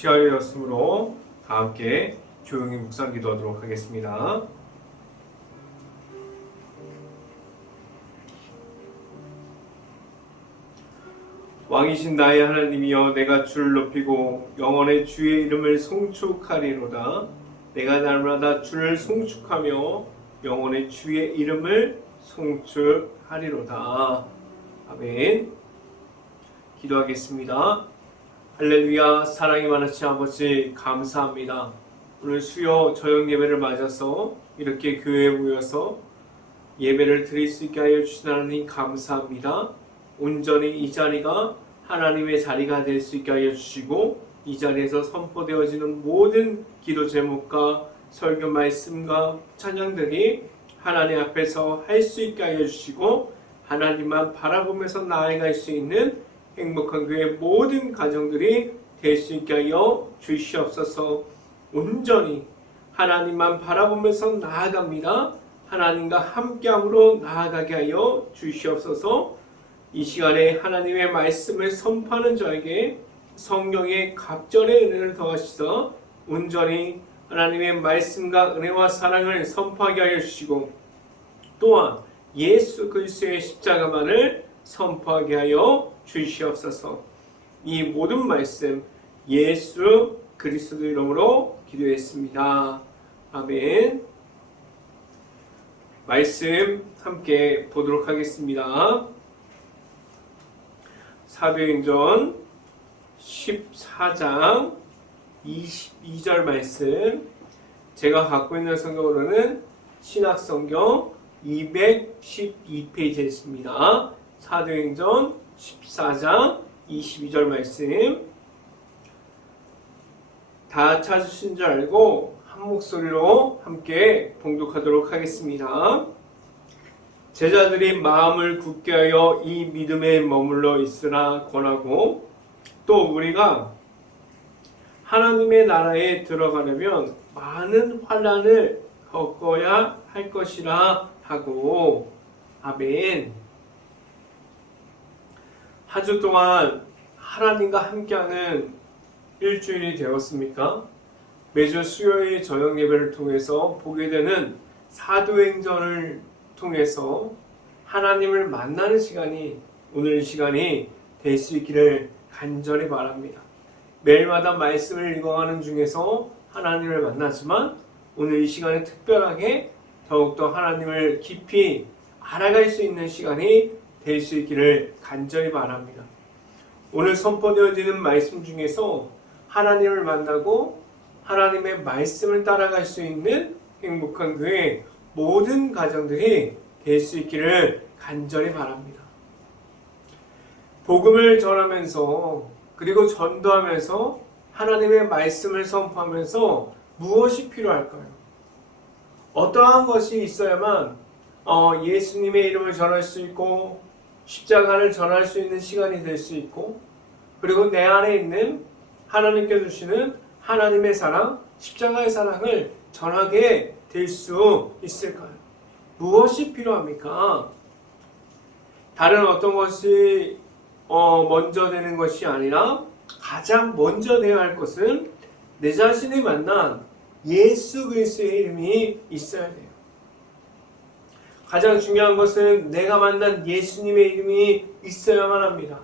시간이 되었으므로 다 함께 조용히 묵상 기도하도록 하겠습니다. 왕이신 나의 하나님이여, 내가 주를 높이고 영원의 주의 이름을 송축하리로다. 내가 날마다 주를 송축하며 영원의 주의 이름을 송축하리로다. 아멘. 기도하겠습니다. 할렐루야. 사랑이 많으신 아버지, 감사합니다. 오늘 수요 저녁 예배를 맞아서 이렇게 교회에 모여서 예배를 드릴 수 있게 하여 주신 하나님 감사합니다. 온전히 이 자리가 하나님의 자리가 될 수 있게 하여 주시고, 이 자리에서 선포되어지는 모든 기도 제목과 설교 말씀과 찬양들이 하나님 앞에서 할 수 있게 하여 주시고, 하나님만 바라보면서 나아갈 수 있는 행복한 교회 모든 가정들이 될 수 있게 하여 주시옵소서. 온전히 하나님만 바라보면서 나아갑니다. 하나님과 함께함으로 나아가게 하여 주시옵소서. 이 시간에 하나님의 말씀을 선포하는 저에게 성령의 갑절의 은혜를 더하시사 온전히 하나님의 말씀과 은혜와 사랑을 선포하게 하여 주시고, 또한 예수 그리스도의 십자가만을 선포하게 하여 주시옵소서. 이 모든 말씀 예수 그리스도 이름으로 기도했습니다. 아멘. 말씀 함께 보도록 하겠습니다. 사도행전 14장 22절 말씀, 제가 갖고 있는 성경으로는 신약성경 212페이지에 있습니다. 사도행전 14장 22절 말씀, 다 찾으신 줄 알고 한 목소리로 함께 봉독하도록 하겠습니다. 제자들이 마음을 굳게 하여 이 믿음에 머물러 있으라 권하고, 또 우리가 하나님의 나라에 들어가려면 많은 환난을 겪어야 할 것이라 하고. 아멘. 한 주 동안 하나님과 함께하는 일주일이 되었습니까? 매주 수요일 저녁 예배를 통해서 보게 되는 사도행전을 통해서 하나님을 만나는 시간이, 오늘 이 시간이 될 수 있기를 간절히 바랍니다. 매일마다 말씀을 읽어가는 중에서 하나님을 만나지만, 오늘 이 시간에 특별하게 더욱더 하나님을 깊이 알아갈 수 있는 시간이 될 수 있기를 간절히 바랍니다. 오늘 선포되어지는 말씀 중에서 하나님을 만나고 하나님의 말씀을 따라갈 수 있는 행복한 교회 모든 가정들이 될 수 있기를 간절히 바랍니다. 복음을 전하면서, 그리고 전도하면서 하나님의 말씀을 선포하면서 무엇이 필요할까요? 어떠한 것이 있어야만 예수님의 이름을 전할 수 있고 십자가를 전할 수 있는 시간이 될 수 있고, 그리고 내 안에 있는 하나님께 주시는 하나님의 사랑, 십자가의 사랑을 전하게 될 수 있을까요? 무엇이 필요합니까? 다른 어떤 것이 먼저 되는 것이 아니라 가장 먼저 되어야 할 것은 내 자신이 만난 예수 그리스도의 이름이 있어야 돼요. 가장 중요한 것은 내가 만난 예수님의 이름이 있어야만 합니다.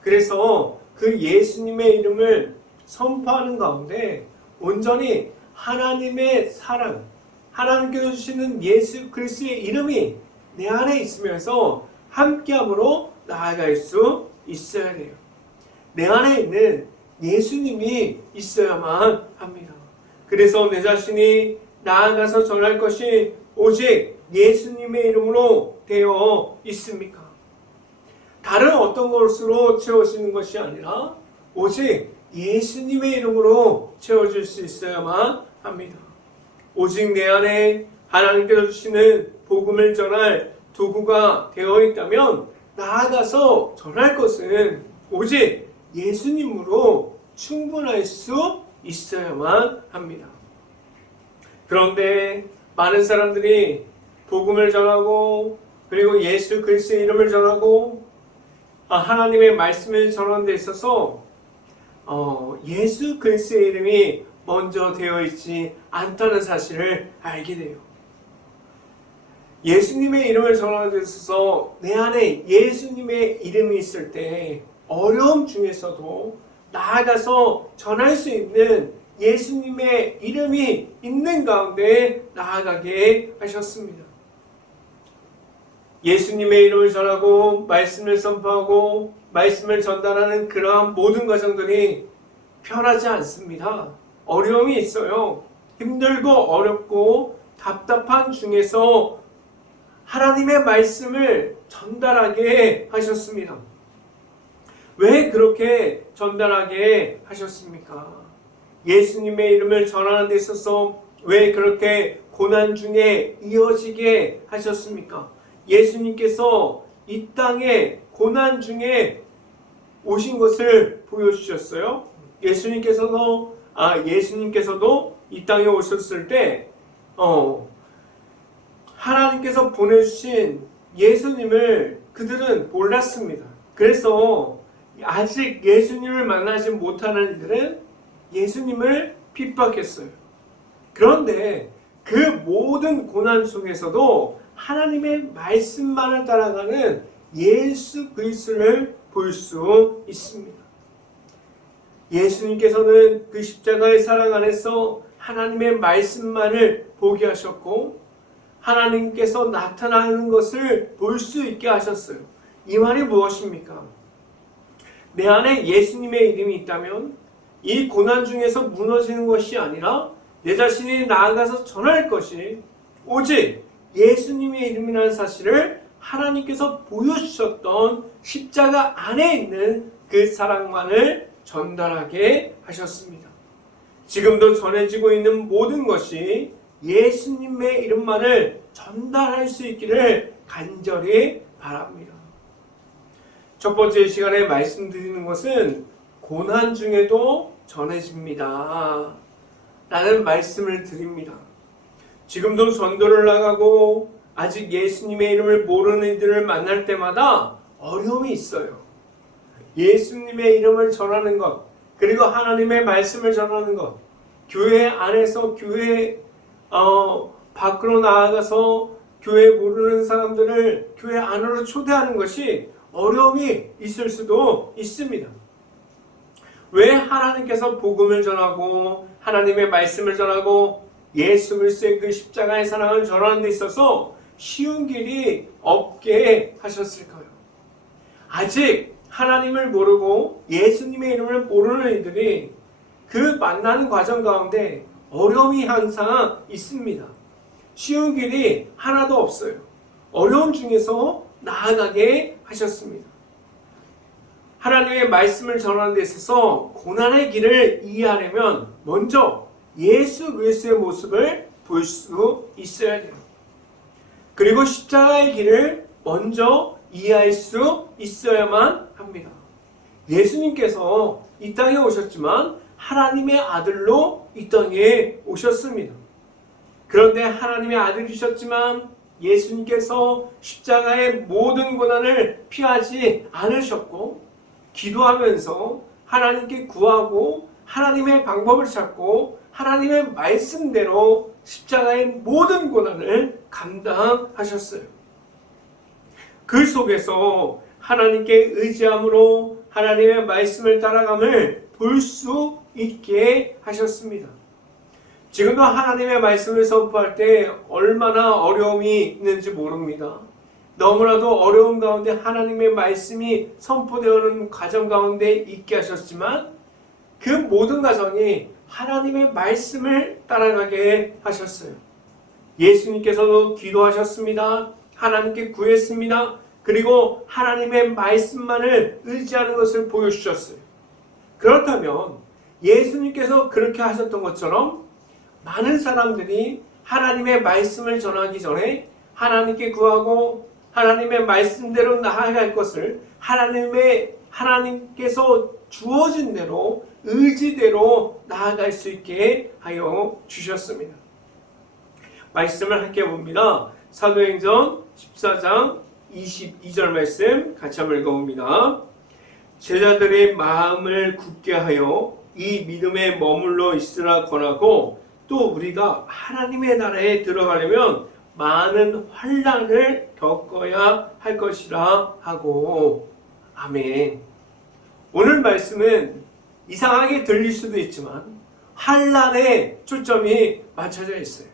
그래서 그 예수님의 이름을 선포하는 가운데 온전히 하나님의 사랑, 하나님께서 주시는 예수 그리스도의 이름이 내 안에 있으면서 함께함으로 나아갈 수 있어야 돼요. 내 안에 있는 예수님이 있어야만 합니다. 그래서 내 자신이 나아가서 전할 것이 오직 예수님의 이름으로 되어 있습니까? 다른 어떤 것으로 채워지는 것이 아니라 오직 예수님의 이름으로 채워질 수 있어야만 합니다. 오직 내 안에 하나님께서 주시는 복음을 전할 도구가 되어 있다면 나아가서 전할 것은 오직 예수님으로 충분할 수 있어야만 합니다. 그런데 많은 사람들이 복음을 전하고, 그리고 예수 그리스도의 이름을 전하고, 하나님의 말씀을 전하는 데 있어서 예수 그리스도의 이름이 먼저 되어 있지 않다는 사실을 알게 돼요. 예수님의 이름을 전하는 데 있어서 내 안에 예수님의 이름이 있을 때 어려움 중에서도 나아가서 전할 수 있는 예수님의 이름이 있는 가운데 나아가게 하셨습니다. 예수님의 이름을 전하고 말씀을 선포하고 말씀을 전달하는 그러한 모든 과정들이 편하지 않습니다. 어려움이 있어요. 힘들고 어렵고 답답한 중에서 하나님의 말씀을 전달하게 하셨습니다. 왜 그렇게 전달하게 하셨습니까? 예수님의 이름을 전하는 데 있어서 왜 그렇게 고난 중에 이어지게 하셨습니까? 예수님께서 이 땅에 고난 중에 오신 것을 보여주셨어요. 예수님께서도 이 땅에 오셨을 때 하나님께서 보내주신 예수님을 그들은 몰랐습니다. 그래서 아직 예수님을 만나지 못하는 이들은 예수님을 핍박했어요. 그런데 그 모든 고난 속에서도 하나님의 말씀만을 따라가는 예수 그리스도를 볼 수 있습니다. 예수님께서는 그 십자가의 사랑 안에서 하나님의 말씀만을 보게 하셨고 하나님께서 나타나는 것을 볼 수 있게 하셨어요. 이 말이 무엇입니까? 내 안에 예수님의 이름이 있다면 이 고난 중에서 무너지는 것이 아니라 내 자신이 나아가서 전할 것이 오직 예수님의 이름이라는 사실을 하나님께서 보여주셨던 십자가 안에 있는 그 사랑만을 전달하게 하셨습니다. 지금도 전해지고 있는 모든 것이 예수님의 이름만을 전달할 수 있기를 간절히 바랍니다. 첫 번째 시간에 말씀드리는 것은 고난 중에도 전해집니다 라는 말씀을 드립니다. 지금도 전도를 나가고 아직 예수님의 이름을 모르는 이들을 만날 때마다 어려움이 있어요. 예수님의 이름을 전하는 것, 그리고 하나님의 말씀을 전하는 것, 교회 안에서 교회 밖으로 나아가서 교회 모르는 사람들을 교회 안으로 초대하는 것이 어려움이 있을 수도 있습니다. 왜 하나님께서 복음을 전하고 하나님의 말씀을 전하고 예수 그리스도의 그 십자가의 사랑을 전하는 데 있어서 쉬운 길이 없게 하셨을까요? 아직 하나님을 모르고 예수님의 이름을 모르는 이들이 그 만나는 과정 가운데 어려움이 항상 있습니다. 쉬운 길이 하나도 없어요. 어려움 중에서 나아가게 하셨습니다. 하나님의 말씀을 전하는 데 있어서 고난의 길을 이해하려면 먼저 예수 그리스도의 모습을 볼 수 있어야 돼요. 그리고 십자가의 길을 먼저 이해할 수 있어야만 합니다. 예수님께서 이 땅에 오셨지만 하나님의 아들로 이 땅에 오셨습니다. 그런데 하나님의 아들이셨지만 예수님께서 십자가의 모든 고난을 피하지 않으셨고 기도하면서 하나님께 구하고 하나님의 방법을 찾고 하나님의 말씀대로 십자가의 모든 고난을 감당하셨어요. 그 속에서 하나님께 의지함으로 하나님의 말씀을 따라감을 볼 수 있게 하셨습니다. 지금도 하나님의 말씀을 선포할 때 얼마나 어려움이 있는지 모릅니다. 너무나도 어려운 가운데 하나님의 말씀이 선포되는 과정 가운데 있게 하셨지만 그 모든 과정이 하나님의 말씀을 따라가게 하셨어요. 예수님께서도 기도하셨습니다. 하나님께 구했습니다. 그리고 하나님의 말씀만을 의지하는 것을 보여주셨어요. 그렇다면 예수님께서 그렇게 하셨던 것처럼 많은 사람들이 하나님의 말씀을 전하기 전에 하나님께 구하고 하나님의 말씀대로 나아갈 것을 하나님께서 주어진 대로 의지대로 나아갈 수 있게 하여 주셨습니다. 말씀을 함께 봅니다. 사도행전 14장 22절 말씀 같이 한번 읽어봅니다. 제자들의 마음을 굳게 하여 이 믿음에 머물러 있으라 권하고, 또 우리가 하나님의 나라에 들어가려면 많은 환난을 겪어야 할 것이라 하고. 아멘. 오늘 말씀은 이상하게 들릴 수도 있지만 환난에 초점이 맞춰져 있어요.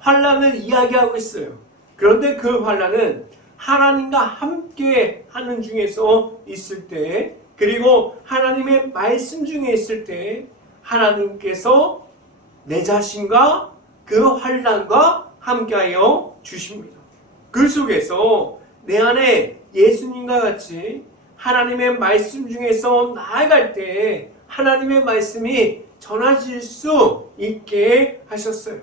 환난을 이야기하고 있어요. 그런데 그 환난은 하나님과 함께 하는 중에서 있을 때, 그리고 하나님의 말씀 중에 있을 때 하나님께서 내 자신과 그 환난과 함께하여 주십니다. 그 속에서 내 안에 예수님과 같이 하나님의 말씀 중에서 나아갈 때 하나님의 말씀이 전해질 수 있게 하셨어요.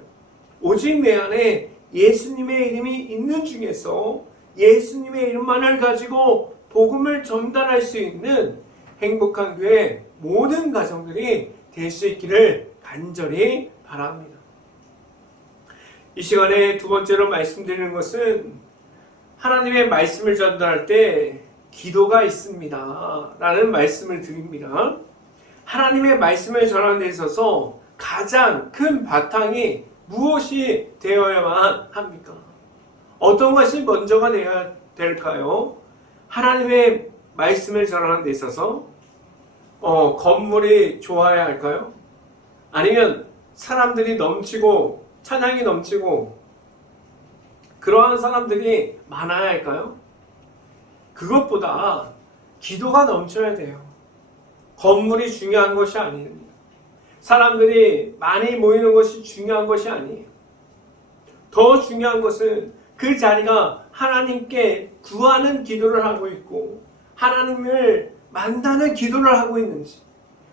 오직 내 안에 예수님의 이름이 있는 중에서 예수님의 이름만을 가지고 복음을 전달할 수 있는 행복한 교회 모든 가정들이 될 수 있기를 간절히 바랍니다. 이 시간에 두 번째로 말씀드리는 것은 하나님의 말씀을 전달할 때 기도가 있습니다 라는 말씀을 드립니다. 하나님의 말씀을 전하는 데 있어서 가장 큰 바탕이 무엇이 되어야만 합니까? 어떤 것이 먼저가 되어야 될까요? 하나님의 말씀을 전하는 데 있어서 건물이 좋아야 할까요? 아니면 사람들이 넘치고 찬양이 넘치고 그러한 사람들이 많아야 할까요? 그것보다 기도가 넘쳐야 돼요. 건물이 중요한 것이 아닙니다. 사람들이 많이 모이는 것이 중요한 것이 아니에요. 더 중요한 것은 그 자리가 하나님께 구하는 기도를 하고 있고 하나님을 만나는 기도를 하고 있는지,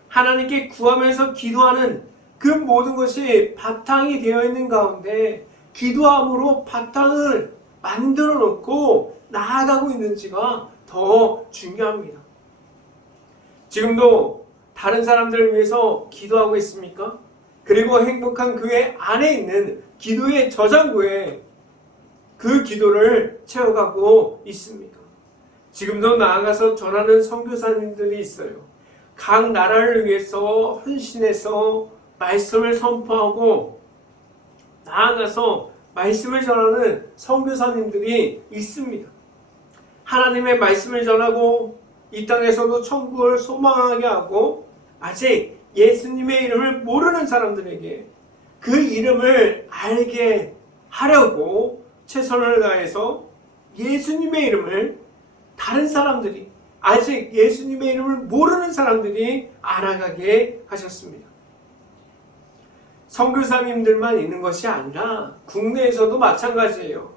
하나님께 구하면서 기도하는 그 모든 것이 바탕이 되어 있는 가운데 기도함으로 바탕을 만들어 놓고 나아가고 있는지가 더 중요합니다. 지금도 다른 사람들을 위해서 기도하고 있습니까? 그리고 행복한 교회 안에 있는 기도의 저장고에 그 기도를 채워가고 있습니까? 지금도 나아가서 전하는 선교사님들이 있어요. 각 나라를 위해서 헌신해서 말씀을 선포하고 나아가서 말씀을 전하는 선교사님들이 있습니다. 하나님의 말씀을 전하고 이 땅에서도 천국을 소망하게 하고 아직 예수님의 이름을 모르는 사람들에게 그 이름을 알게 하려고 최선을 다해서 예수님의 이름을 다른 사람들이, 아직 예수님의 이름을 모르는 사람들이 알아가게 하셨습니다. 선교사님들만 있는 것이 아니라 국내에서도 마찬가지예요.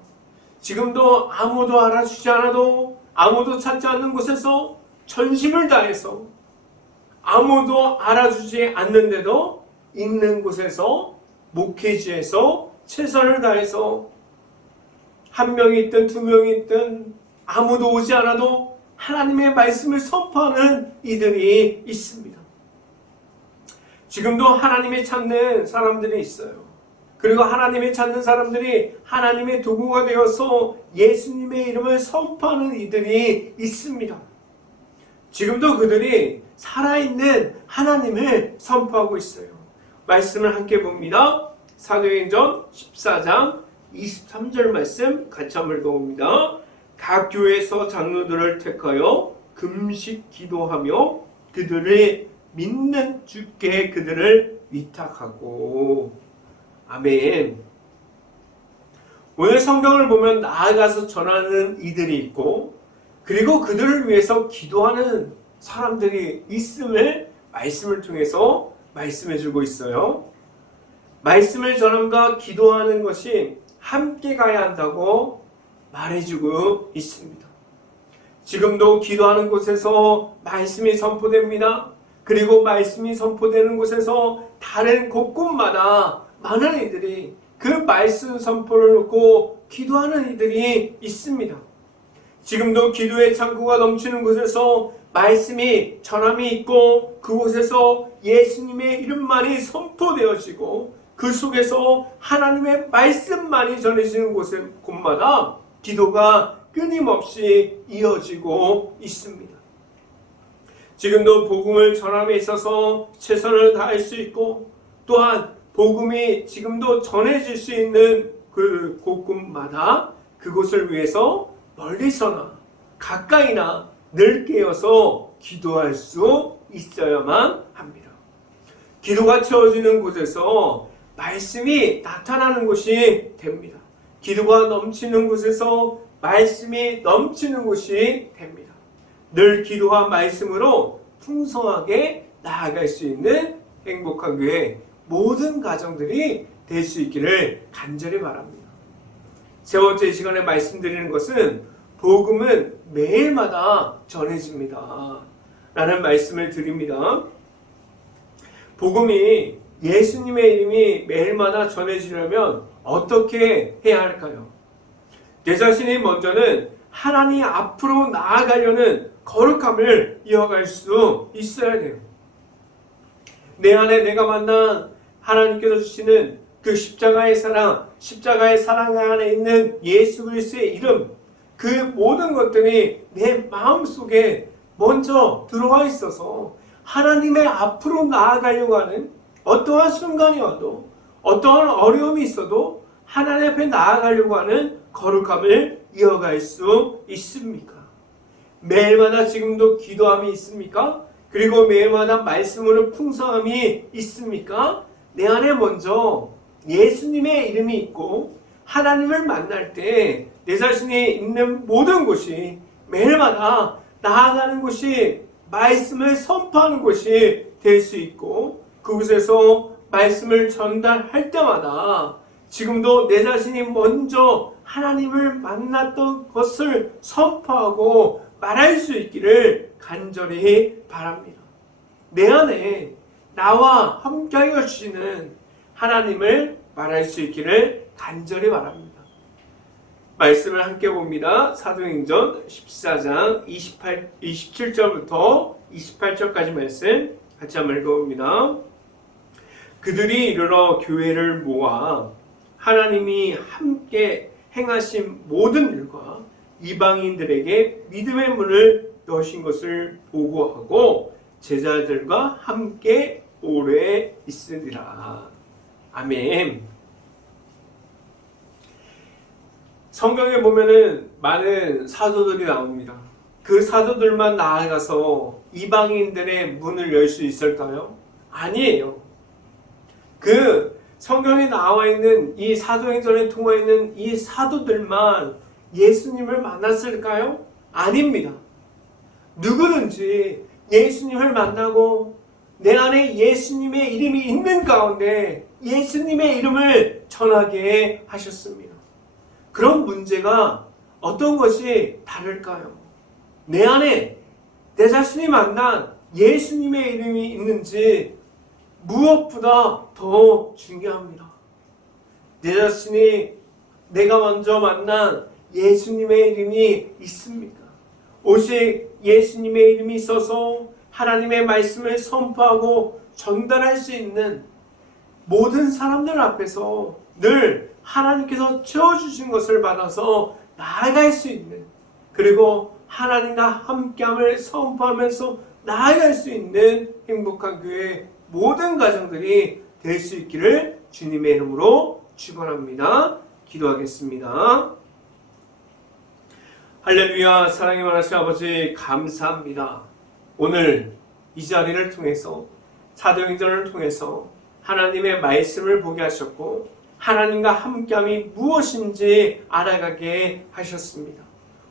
지금도 아무도 알아주지 않아도, 아무도 찾지 않는 곳에서 전심을 다해서, 아무도 알아주지 않는데도 있는 곳에서, 목회지에서 최선을 다해서 한 명이 있든 두 명이 있든 아무도 오지 않아도 하나님의 말씀을 선포하는 이들이 있습니다. 지금도 하나님을 찾는 사람들이 있어요. 그리고 하나님을 찾는 사람들이 하나님의 도구가 되어서 예수님의 이름을 선포하는 이들이 있습니다. 지금도 그들이 살아있는 하나님을 선포하고 있어요. 말씀을 함께 봅니다. 사도행전 14장 23절 말씀 같이 한번 읽어봅니다. 각 교회에서 장로들을 택하여 금식 기도하며 그들을 믿는 주께 그들을 위탁하고. 아멘. 오늘 성경을 보면 나아가서 전하는 이들이 있고 그리고 그들을 위해서 기도하는 사람들이 있음을 말씀을 통해서 말씀해 주고 있어요. 말씀을 전함과 기도하는 것이 함께 가야 한다고 말해주고 있습니다. 지금도 기도하는 곳에서 말씀이 선포됩니다. 그리고 말씀이 선포되는 곳에서 다른 곳곳마다 많은 이들이 그 말씀 선포를 놓고 기도하는 이들이 있습니다. 지금도 기도의 창고가 넘치는 곳에서 말씀이 전함이 있고 그곳에서 예수님의 이름만이 선포되어지고 그 속에서 하나님의 말씀만이 전해지는 곳마다 기도가 끊임없이 이어지고 있습니다. 지금도 복음을 전함에 있어서 최선을 다할 수 있고, 또한 복음이 지금도 전해질 수 있는 그 곳곳마다 그곳을 위해서 멀리서나 가까이나 늘 깨어서 기도할 수 있어야만 합니다. 기도가 채워지는 곳에서 말씀이 나타나는 곳이 됩니다. 기도가 넘치는 곳에서 말씀이 넘치는 곳이 됩니다. 늘 기도와 말씀으로 풍성하게 나아갈 수 있는 행복한 교회 모든 가정들이 될 수 있기를 간절히 바랍니다. 세 번째 시간에 말씀드리는 것은 복음은 매일마다 전해집니다 라는 말씀을 드립니다. 복음이 예수님의 이름이 매일마다 전해지려면 어떻게 해야 할까요? 내 자신이 먼저는 하나님 앞으로 나아가려는 거룩함을 이어갈 수 있어야 돼요. 내 안에 내가 만난 하나님께서 주시는 그 십자가의 사랑 안에 있는 예수 그리스도의 이름, 그 모든 것들이 내 마음속에 먼저 들어와 있어서 하나님의 앞으로 나아가려고 하는 어떠한 순간이 와도 어떠한 어려움이 있어도 하나님 앞에 나아가려고 하는 거룩함을 이어갈 수 있습니까? 매일마다 지금도 기도함이 있습니까? 그리고 매일마다 말씀으로 풍성함이 있습니까? 내 안에 먼저 예수님의 이름이 있고 하나님을 만날 때 내 자신이 있는 모든 곳이 매일마다 나아가는 곳이 말씀을 선포하는 곳이 될 수 있고, 그곳에서 말씀을 전달할 때마다 지금도 내 자신이 먼저 하나님을 만났던 것을 선포하고 말할 수 있기를 간절히 바랍니다. 내 안에 나와 함께하여 주시는 하나님을 말할 수 있기를 간절히 바랍니다. 말씀을 함께 봅니다. 사도행전 14장 27절부터 28절까지 말씀 같이 한번 읽어봅니다. 그들이 이르러 교회를 모아 하나님이 함께 행하신 모든 일과 이방인들에게 믿음의 문을 여신 것을 보고하고 제자들과 함께 오래 있으리라. 아멘. 성경에 보면은 많은 사도들이 나옵니다. 그 사도들만 나아가서 이방인들의 문을 열 수 있을까요? 아니에요. 그 성경에 나와 있는 이 사도행전에 통해 있는 이 사도들만 예수님을 만났을까요? 아닙니다. 누구든지 예수님을 만나고 내 안에 예수님의 이름이 있는 가운데 예수님의 이름을 전하게 하셨습니다. 그런 문제가 어떤 것이 다를까요? 내 안에 내 자신이 만난 예수님의 이름이 있는지 무엇보다 더 중요합니다. 내 자신이 내가 먼저 만난 예수님의 이름이 있습니까? 오직 예수님의 이름이 있어서 하나님의 말씀을 선포하고 전달할 수 있는 모든 사람들 앞에서 늘 하나님께서 채워주신 것을 받아서 나아갈 수 있는, 그리고 하나님과 함께함을 선포하면서 나아갈 수 있는 행복한 교회 모든 가정들이 될 수 있기를 주님의 이름으로 축원합니다. 기도하겠습니다. 할렐루야. 사랑이 많으신 아버지 감사합니다. 오늘 이 자리를 통해서 사도행전을 통해서 하나님의 말씀을 보게 하셨고 하나님과 함께함이 무엇인지 알아가게 하셨습니다.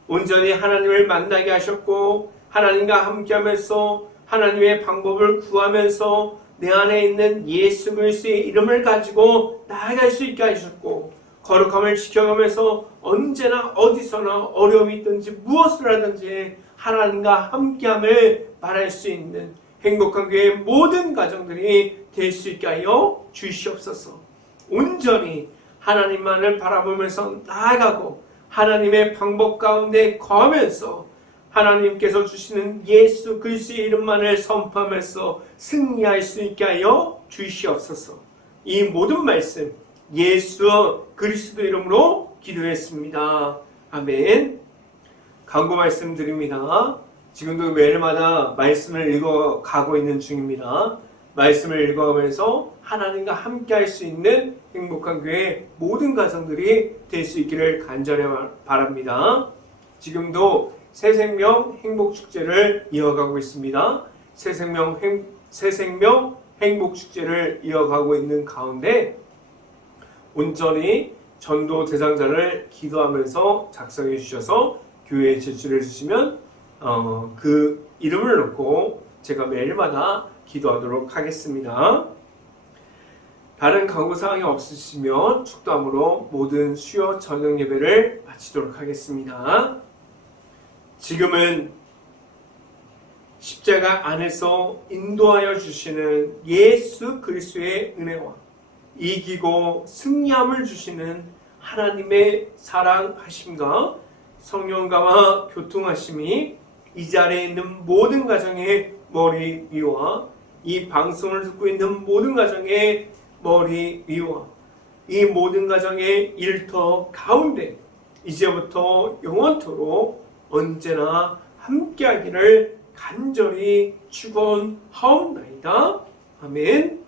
온전히 하나님을 만나게 하셨고 하나님과 함께하면서 하나님의 방법을 구하면서 내 안에 있는 예수 그리스도의 이름을 가지고 나아갈 수 있게 하셨고 거룩함을 지켜가면서 언제나 어디서나 어려움이 있든지 무엇을 하든지 하나님과 함께함을 말할 수 있는 행복한 교회 모든 가정들이 될 수 있게 하여 주시옵소서. 온전히 하나님만을 바라보면서 나아가고 하나님의 방법 가운데 거하면서 하나님께서 주시는 예수 그리스도의 이름만을 선포하면서 승리할 수 있게 하여 주시옵소서. 이 모든 말씀 예수 그리스도 이름으로 기도했습니다. 아멘. 간구 말씀드립니다. 지금도 매일마다 말씀을 읽어가고 있는 중입니다. 말씀을 읽어가면서 하나님과 함께 할 수 있는 행복한 교회 모든 가정들이 될 수 있기를 간절히 바랍니다. 지금도 새생명 행복축제를 이어가고 있습니다. 새생명 행복축제를 이어가고 있는 가운데 온전히 전도 대상자를 기도하면서 작성해 주셔서 교회에 제출해 주시면 그 이름을 넣고 제가 매일마다 기도하도록 하겠습니다. 다른 강구사항이 없으시면 축도함으로 모든 수요 저녁 예배를 마치도록 하겠습니다. 지금은 십자가 안에서 인도하여 주시는 예수 그리스도의 은혜와 이기고 승리함을 주시는 하나님의 사랑하심과 성령과와 교통하심이 이 자리에 있는 모든 가정의 머리 위와 이 방송을 듣고 있는 모든 가정의 머리 위와 이 모든 가정의 일터 가운데 이제부터 영원토록 언제나 함께하기를 간절히 축원하옵나이다. 아멘.